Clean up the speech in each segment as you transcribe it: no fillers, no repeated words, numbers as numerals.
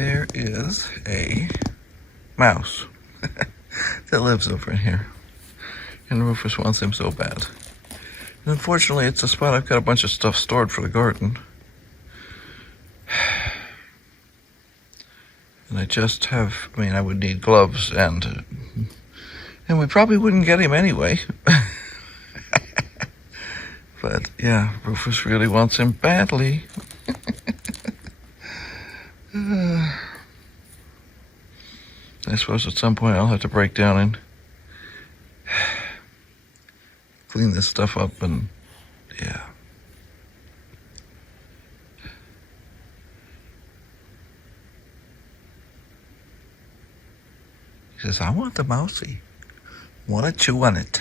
There is a mouse that lives over in here, and Rufus wants him so bad. And unfortunately, it's a spot I've got a bunch of stuff stored for the garden. And I just have, I would need gloves, and we probably wouldn't get him anyway. But yeah, Rufus really wants him badly. I suppose at some point I'll have to break down and clean this stuff up, and yeah. He says, I want the mousey. Want to chew on it.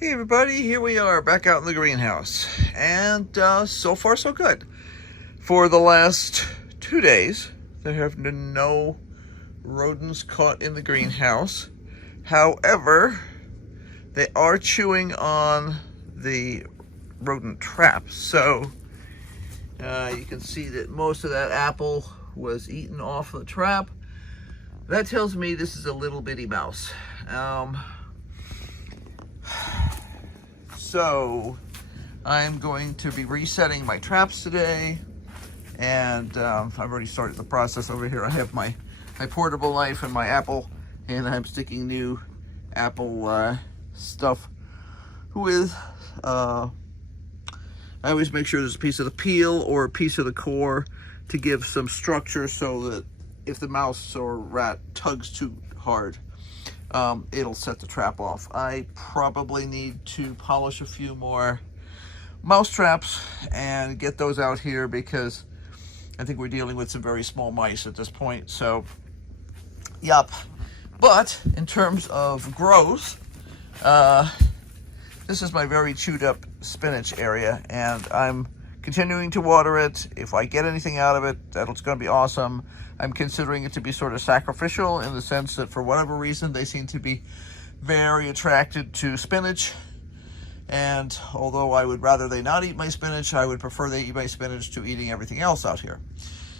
Hey everybody, here we are back out in the greenhouse, and so far so good. For the last 2 days there have been no rodents caught in the greenhouse. However, they are chewing on the rodent trap, so you can see that most of that apple was eaten off the trap. That tells me this is a little bitty mouse. So I'm going to be resetting my traps today, and I've already started the process over here. I have my portable knife and my apple, and I'm sticking new apple stuff with, I always make sure there's a piece of the peel or a piece of the core to give some structure, so that if the mouse or rat tugs too hard, it'll set the trap off. I probably need to polish a few more mouse traps and get those out here, because I think we're dealing with some very small mice at this point. So, yup. But in terms of growth, this is my very chewed up spinach area, and I'm continuing to water it. If I get anything out of it, that's going to be awesome. I'm considering it to be sort of sacrificial, in the sense that for whatever reason they seem to be very attracted to spinach, and although I would rather they not eat my spinach, I would prefer they eat my spinach to eating everything else out here.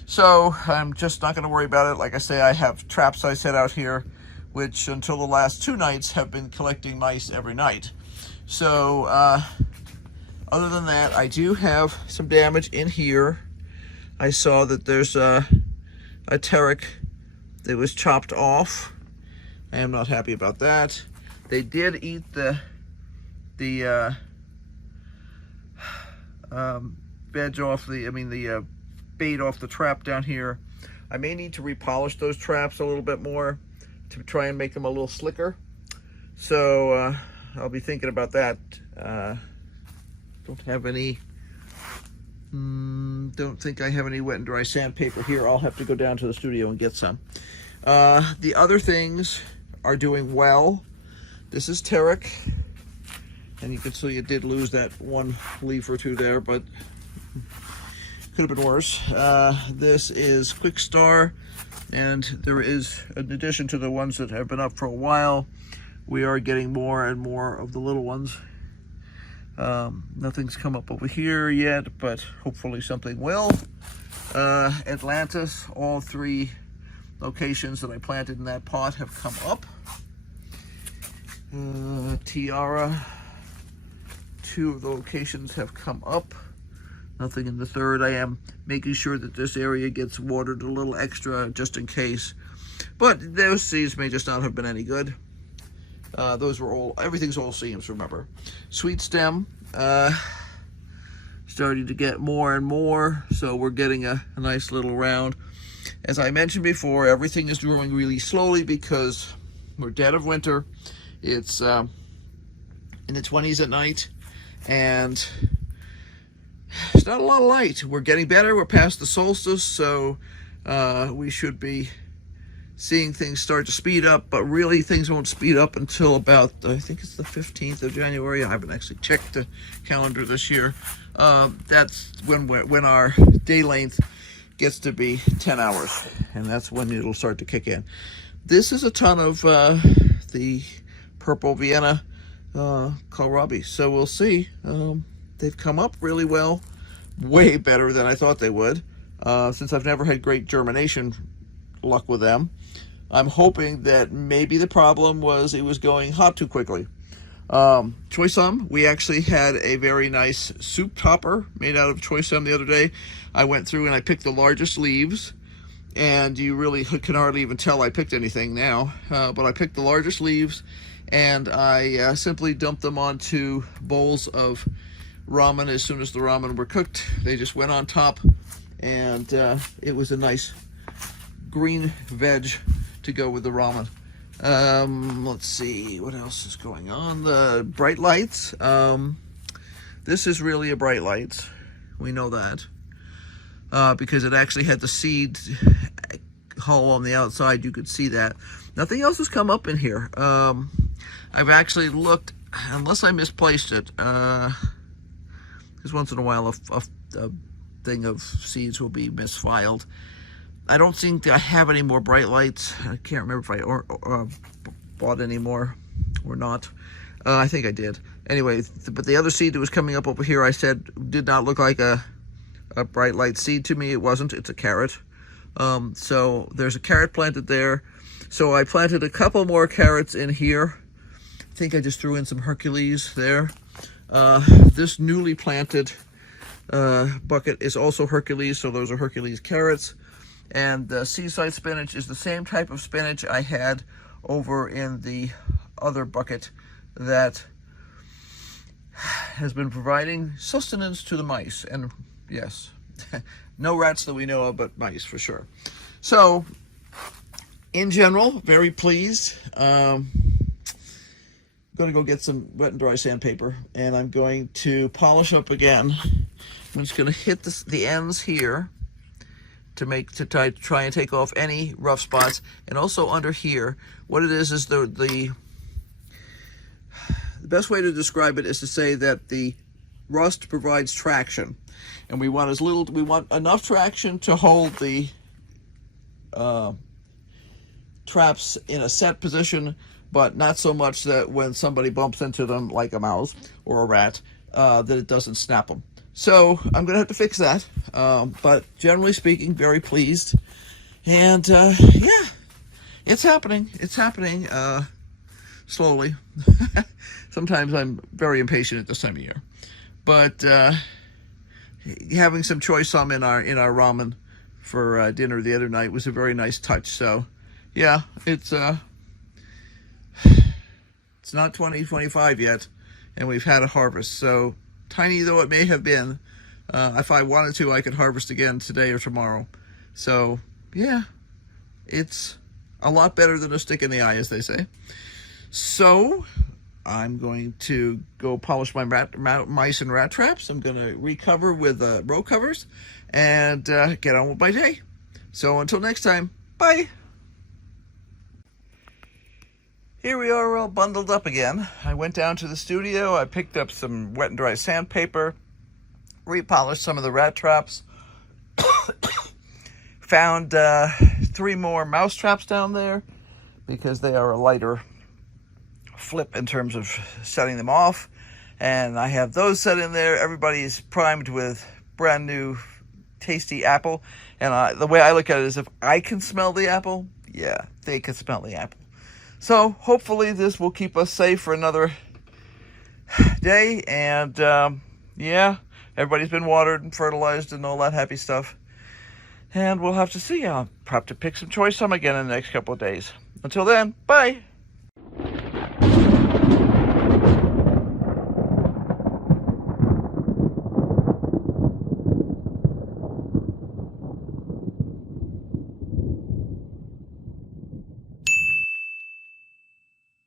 So I'm just not going to worry about it. Like I say, I have traps I set out here, which until the last 2 nights have been collecting mice every night. So other than that, I do have some damage in here. I saw that there's a pteric that was chopped off. I am not happy about that. They did eat the veg off the bait off the trap down here. I may need to repolish those traps a little bit more to try and make them a little slicker. So I'll be thinking about that. Don't think I have any wet and dry sandpaper here. I'll have to go down to the studio and get some. The other things are doing well. This is pteric, and you can see it did lose that one leaf or two there, but could have been worse. This is quick star, and there is, in addition to the ones that have been up for a while, we are getting more and more of the little ones. Nothing's come up over here yet, but hopefully something will. Atlantis, all 3 locations that I planted in that pot have come up. Tiara, 2 of the locations have come up. Nothing in the third. I am making sure that this area gets watered a little extra just in case. But those seeds may just not have been any good. Those were all, everything's all seams, remember. Sweet stem, starting to get more and more, so we're getting a nice little round. As I mentioned before, everything is growing really slowly because we're dead of winter. It's in the 20s at night, and it's not a lot of light. We're getting better. We're past the solstice, so we should be seeing things start to speed up, but really things won't speed up until about, I think it's the 15th of January. I haven't actually checked the calendar this year. That's when our day length gets to be 10 hours, and that's when it'll start to kick in. This is a ton of the purple Vienna kohlrabi, so we'll see. They've come up really well, way better than I thought they would, since I've never had great germination luck with them. I'm hoping that maybe the problem was it was going hot too quickly. Choy sum, we actually had a very nice soup topper made out of choy sum the other day. I went through and I picked the largest leaves, and you really can hardly even tell I picked anything now, but I picked the largest leaves, and I simply dumped them onto bowls of ramen. As soon as the ramen were cooked, they just went on top, and it was a nice green veg to go with the ramen. Let's see what else is going on. The bright lights. This is really a bright light. We know that because it actually had the seed hull on the outside. You could see that. Nothing else has come up in here. I've actually looked, unless I misplaced it, because once in a while a thing of seeds will be misfiled. I don't think I have any more bright lights. I can't remember if I bought any more or not. I think I did. Anyway, but the other seed that was coming up over here, I said, did not look like a bright light seed to me. It wasn't. It's a carrot. So there's a carrot planted there. So I planted a couple more carrots in here. I think I just threw in some Hercules there. This newly planted bucket is also Hercules, so those are Hercules carrots. And the seaside spinach is the same type of spinach I had over in the other bucket that has been providing sustenance to the mice. And yes, no rats that we know of, but mice for sure. So, in general, very pleased. I'm going to go get some wet and dry sandpaper, and I'm going to polish up again. I'm just going to hit the ends here to try and take off any rough spots, and also under here. What it is the best way to describe it is to say that the rust provides traction, and we want enough traction to hold the traps in a set position, but not so much that when somebody bumps into them, like a mouse or a rat, that it doesn't snap them. So I'm going to have to fix that, but generally speaking, very pleased. And yeah, it's happening. It's happening slowly. Sometimes I'm very impatient at this time of year. But having some choy sum in our ramen for dinner the other night was a very nice touch. So yeah, it's not 2025 yet, and we've had a harvest. So tiny though it may have been, if I wanted to, I could harvest again today or tomorrow. So yeah, it's a lot better than a stick in the eye, as they say. So I'm going to go polish my mice and rat traps. I'm going to recover with row covers and get on with my day. So until next time, bye. Here we are all bundled up again. I went down to the studio, I picked up some wet and dry sandpaper, repolished some of the rat traps, found 3 more mouse traps down there because they are a lighter flip in terms of setting them off, and I have those set in there. Everybody's primed with brand new tasty apple, and the way I look at it is, if I can smell the apple, yeah, they can smell the apple. So hopefully this will keep us safe for another day, and yeah, Everybody's been watered and fertilized and all that happy stuff. And we'll have to see. I'll have to pick some choice some again in the next couple of days. Until then, bye.